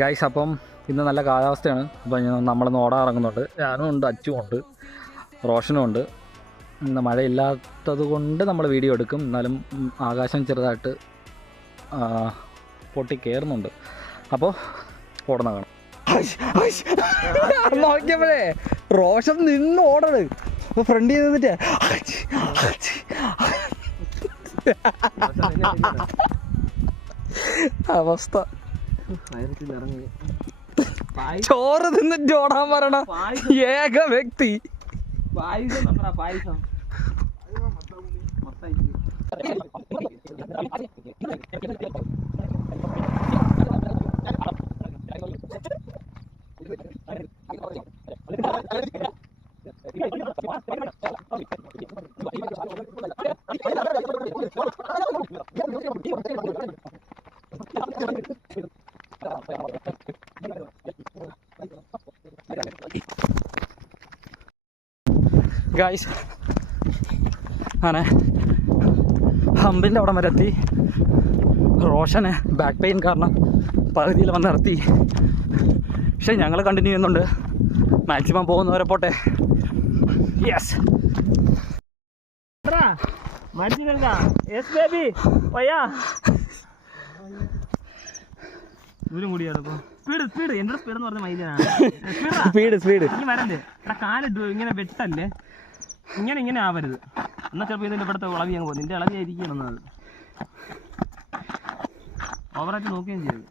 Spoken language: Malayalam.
ഗൈസ്, അപ്പം ഇന്ന് നല്ല കാലാവസ്ഥയാണ്. അപ്പം നമ്മളൊന്ന് ഓടാൻ ഇറങ്ങുന്നുണ്ട്. ഞാനും ഉണ്ട്, അച്ചും ഉണ്ട്, റോഷനും ഉണ്ട്. ഇന്ന് മഴയില്ലാത്തത് കൊണ്ട് നമ്മൾ വീഡിയോ എടുക്കും. എന്നാലും ആകാശം ചെറുതായിട്ട് പൊട്ടി കയറുന്നുണ്ട്. അപ്പോൾ ഓടുന്ന കാണാം. നോക്കിയപ്പോഴേ റോഷൻ നിന്ന് ഓടണ്. അപ്പോൾ ഫ്രണ്ടിൽ നിന്നിട്ട് അവസ്ഥ. ചോറ് തിന്നിട്ട് ഓടാൻ പറയണ ഏക വ്യക്തി. ഗൈസ്, അങ്ങനെ ഹമ്പിൻ്റെ അവിടെ വരെ എത്തി. റോഷന് ബാക്ക് പെയിൻ കാരണം പകുതിയിൽ വന്ന് നിർത്തി. പക്ഷെ ഞങ്ങൾ കണ്ടിന്യൂ ചെയ്യുന്നുണ്ട്. മാക്സിമം പോകുന്നവരെ പോട്ടെ. യെസ് കാലിട്ടു ഇങ്ങനെ വെട്ടല്ലേ, ഇങ്ങനെ ആവരുത്. എന്നാൽ ചിലപ്പോൾ ഇതിൻ്റെ ഇവിടുത്തെ ഇളവി അങ്ങ് പോകും. നിന്റെ ഇളവിയായിരിക്കും എന്നത് ഓവറായിട്ട് നോക്കുകയും ചെയ്തു.